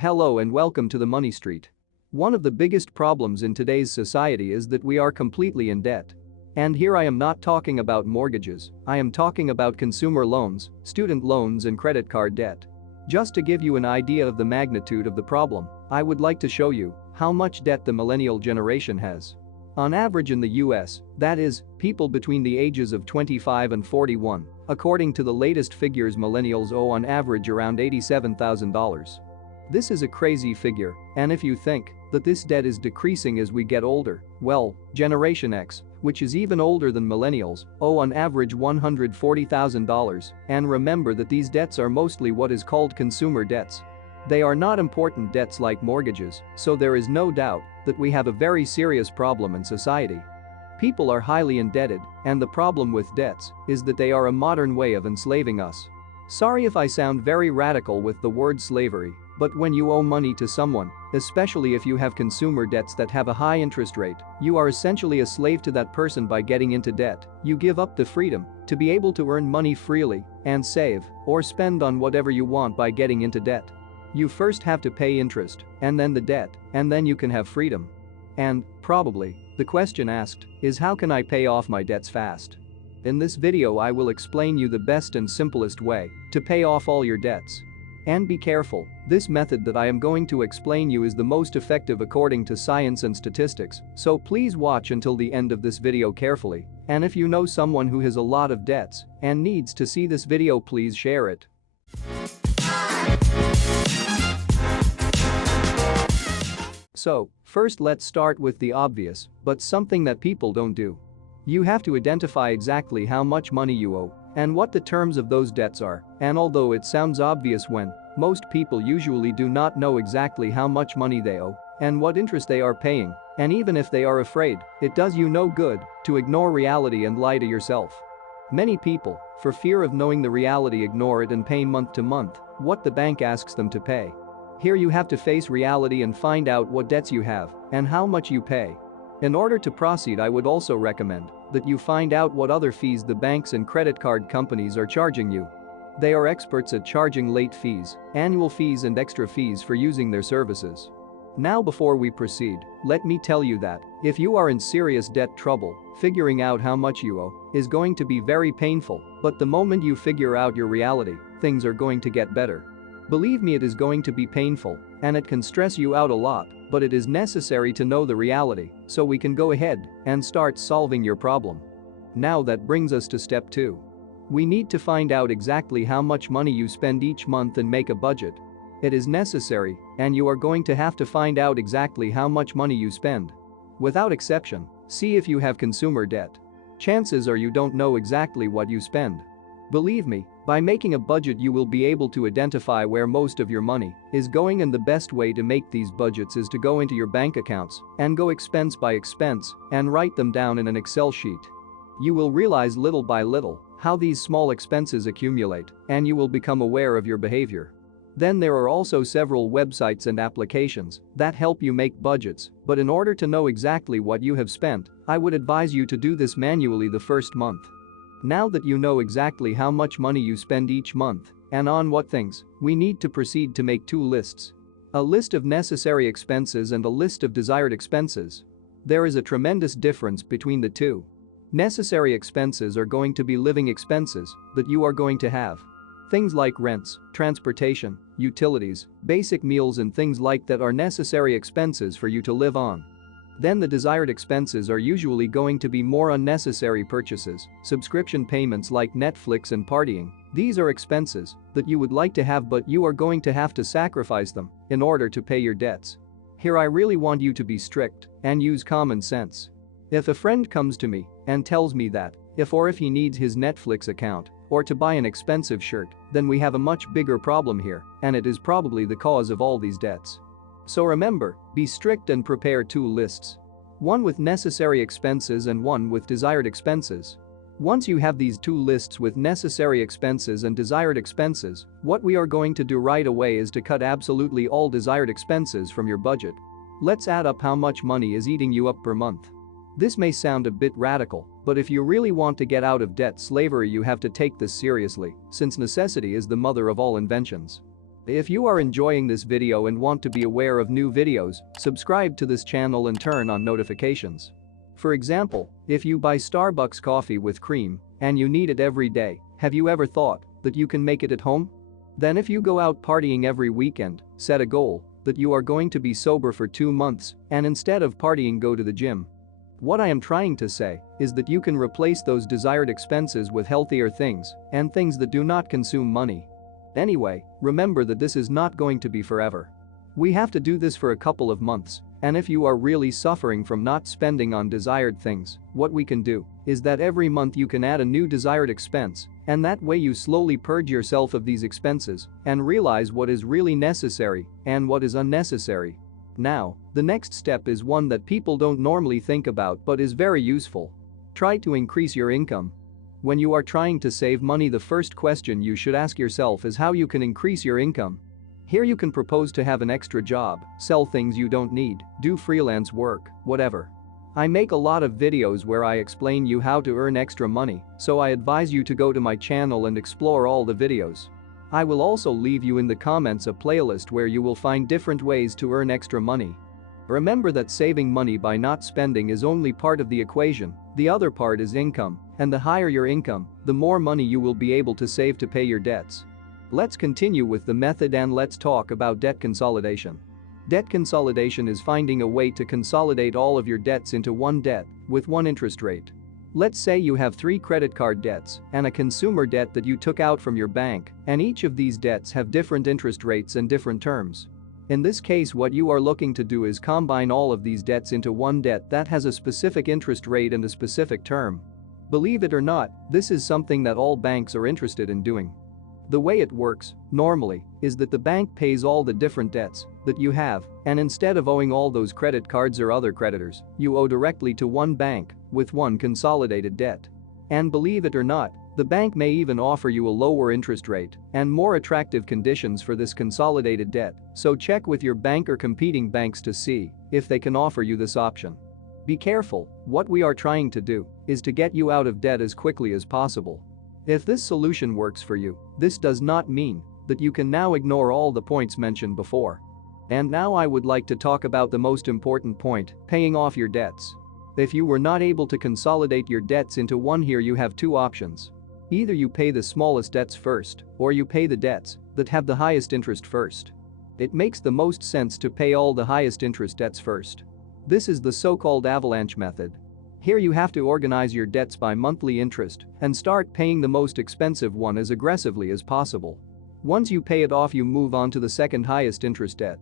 Hello and welcome to the Money Street. One of the biggest problems in today's society is that we are completely in debt. And here I am not talking about mortgages, I am talking about consumer loans, student loans and credit card debt. Just to give you an idea of the magnitude of the problem, I would like to show you how much debt the millennial generation has. On average in the US, that is, people between the ages of 25 and 41, according to the latest figures, millennials owe on average around $87,000. This is a crazy figure, and if you think that this debt is decreasing as we get older, well, Generation X, which is even older than millennials, owe on average $140,000, and remember that these debts are mostly what is called consumer debts. They are not important debts like mortgages, so there is no doubt that we have a very serious problem in society. People are highly indebted, and the problem with debts is that they are a modern way of enslaving us. Sorry if I sound very radical with the word slavery, but when you owe money to someone, especially if you have consumer debts that have a high interest rate, you are essentially a slave to that person. By getting into debt, you give up the freedom to be able to earn money freely and save or spend on whatever you want. By getting into debt, you first have to pay interest and then the debt, and then you can have freedom. And, probably, the question asked is, how can I pay off my debts fast? In this video I will explain you the best and simplest way to pay off all your debts. And be careful, this method that I am going to explain you is the most effective according to science and statistics, so please watch until the end of this video carefully, and if you know someone who has a lot of debts and needs to see this video, please share it. So, first let's start with the obvious, but something that people don't do. You have to identify exactly how much money you owe and what the terms of those debts are, and although it sounds obvious, when most people usually do not know exactly how much money they owe and what interest they are paying, and even if they are afraid, it does you no good to ignore reality and lie to yourself. Many people, for fear of knowing the reality, ignore it and pay month to month what the bank asks them to pay. Here you have to face reality and find out what debts you have and how much you pay. In order to proceed, I would also recommend that you find out what other fees the banks and credit card companies are charging you. They are experts at charging late fees, annual fees and extra fees for using their services. Now before we proceed, let me tell you that if you are in serious debt trouble, figuring out how much you owe is going to be very painful, but the moment you figure out your reality, things are going to get better. Believe me, it is going to be painful, and it can stress you out a lot, but it is necessary to know the reality so we can go ahead and start solving your problem. Now that brings us to step 2. We need to find out exactly how much money you spend each month and make a budget. It is necessary, and you are going to have to find out exactly how much money you spend. Without exception, see if you have consumer debt. Chances are you don't know exactly what you spend. Believe me, by making a budget you will be able to identify where most of your money is going, and the best way to make these budgets is to go into your bank accounts and go expense by expense and write them down in an Excel sheet. You will realize little by little how these small expenses accumulate, and you will become aware of your behavior. Then there are also several websites and applications that help you make budgets, but in order to know exactly what you have spent, I would advise you to do this manually the first month. Now that you know exactly how much money you spend each month and on what things, we need to proceed to make 2 lists. A list of necessary expenses and a list of desired expenses. There is a tremendous difference between the two. Necessary expenses are going to be living expenses that you are going to have. Things like rents, transportation, utilities, basic meals and things like that are necessary expenses for you to live on. Then the desired expenses are usually going to be more unnecessary purchases, subscription payments like Netflix and partying. These are expenses that you would like to have, but you are going to have to sacrifice them in order to pay your debts. Here I really want you to be strict and use common sense. If a friend comes to me and tells me that if he needs his Netflix account or to buy an expensive shirt, then we have a much bigger problem here, and it is probably the cause of all these debts. So remember, be strict and prepare 2 lists. One with necessary expenses and one with desired expenses. Once you have these 2 lists with necessary expenses and desired expenses, what we are going to do right away is to cut absolutely all desired expenses from your budget. Let's add up how much money is eating you up per month. This may sound a bit radical, but if you really want to get out of debt slavery, you have to take this seriously, since necessity is the mother of all inventions. If you are enjoying this video and want to be aware of new videos, subscribe to this channel and turn on notifications. For example, if you buy Starbucks coffee with cream and you need it every day, have you ever thought that you can make it at home? Then if you go out partying every weekend, set a goal that you are going to be sober for 2 months and instead of partying go to the gym. What I am trying to say is that you can replace those desired expenses with healthier things and things that do not consume money. Anyway, remember that this is not going to be forever. We have to do this for a couple of months, and if you are really suffering from not spending on desired things, what we can do is that every month you can add a new desired expense, and that way you slowly purge yourself of these expenses and realize what is really necessary and what is unnecessary. Now, the next step is one that people don't normally think about but is very useful. Try to increase your income. When you are trying to save money, the first question you should ask yourself is how you can increase your income. Here you can propose to have an extra job, sell things you don't need, do freelance work, whatever. I make a lot of videos where I explain you how to earn extra money, so I advise you to go to my channel and explore all the videos. I will also leave you in the comments a playlist where you will find different ways to earn extra money. Remember that saving money by not spending is only part of the equation, the other part is income, and the higher your income, the more money you will be able to save to pay your debts. Let's continue with the method and let's talk about debt consolidation. Debt consolidation is finding a way to consolidate all of your debts into one debt with one interest rate. Let's say you have 3 credit card debts and a consumer debt that you took out from your bank, and each of these debts have different interest rates and different terms. In this case, what you are looking to do is combine all of these debts into one debt that has a specific interest rate and a specific term. Believe it or not, this is something that all banks are interested in doing. The way it works, normally, is that the bank pays all the different debts that you have, and instead of owing all those credit cards or other creditors, you owe directly to one bank with one consolidated debt. And believe it or not, the bank may even offer you a lower interest rate and more attractive conditions for this consolidated debt, so check with your bank or competing banks to see if they can offer you this option. Be careful, what we are trying to do is to get you out of debt as quickly as possible. If this solution works for you, this does not mean that you can now ignore all the points mentioned before. And now I would like to talk about the most important point, paying off your debts. If you were not able to consolidate your debts into one, here you have 2 options. Either you pay the smallest debts first, or you pay the debts that have the highest interest first. It makes the most sense to pay all the highest interest debts first. This is the so-called avalanche method. Here you have to organize your debts by monthly interest and start paying the most expensive one as aggressively as possible. Once you pay it off, you move on to the second highest interest debt.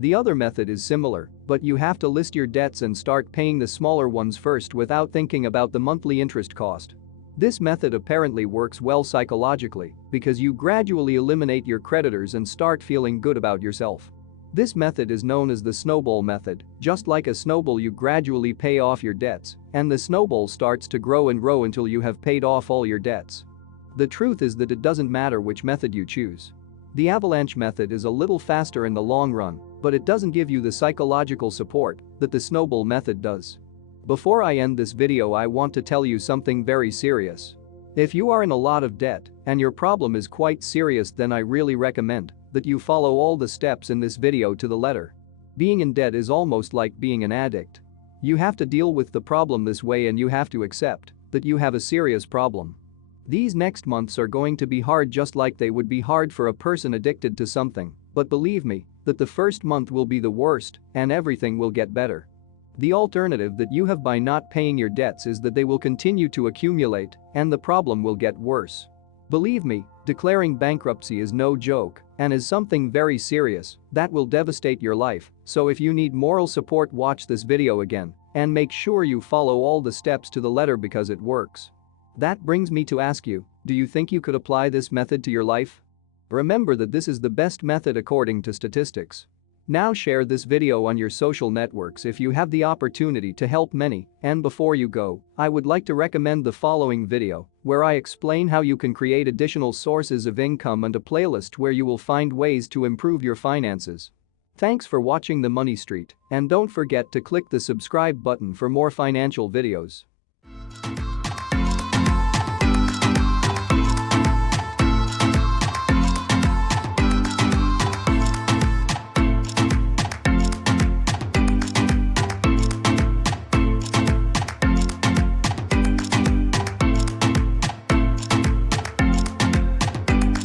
The other method is similar, but you have to list your debts and start paying the smaller ones first without thinking about the monthly interest cost. This method apparently works well psychologically because you gradually eliminate your creditors and start feeling good about yourself. This method is known as the snowball method. Just like a snowball, you gradually pay off your debts, and the snowball starts to grow and grow until you have paid off all your debts. The truth is that it doesn't matter which method you choose. The avalanche method is a little faster in the long run, but it doesn't give you the psychological support that the snowball method does. Before I end this video, I want to tell you something very serious. If you are in a lot of debt and your problem is quite serious, then I really recommend that you follow all the steps in this video to the letter. Being in debt is almost like being an addict. You have to deal with the problem this way, and you have to accept that you have a serious problem. These next months are going to be hard, just like they would be hard for a person addicted to something, but believe me that the first month will be the worst and everything will get better. The alternative that you have by not paying your debts is that they will continue to accumulate and the problem will get worse. Believe me, declaring bankruptcy is no joke and is something very serious that will devastate your life, so if you need moral support, watch this video again and make sure you follow all the steps to the letter because it works. That brings me to ask you, do you think you could apply this method to your life? Remember that this is the best method according to statistics. Now share this video on your social networks if you have the opportunity to help many, and before you go, I would like to recommend the following video where I explain how you can create additional sources of income and a playlist where you will find ways to improve your finances. Thanks for watching the Money Street, and don't forget to click the subscribe button for more financial videos.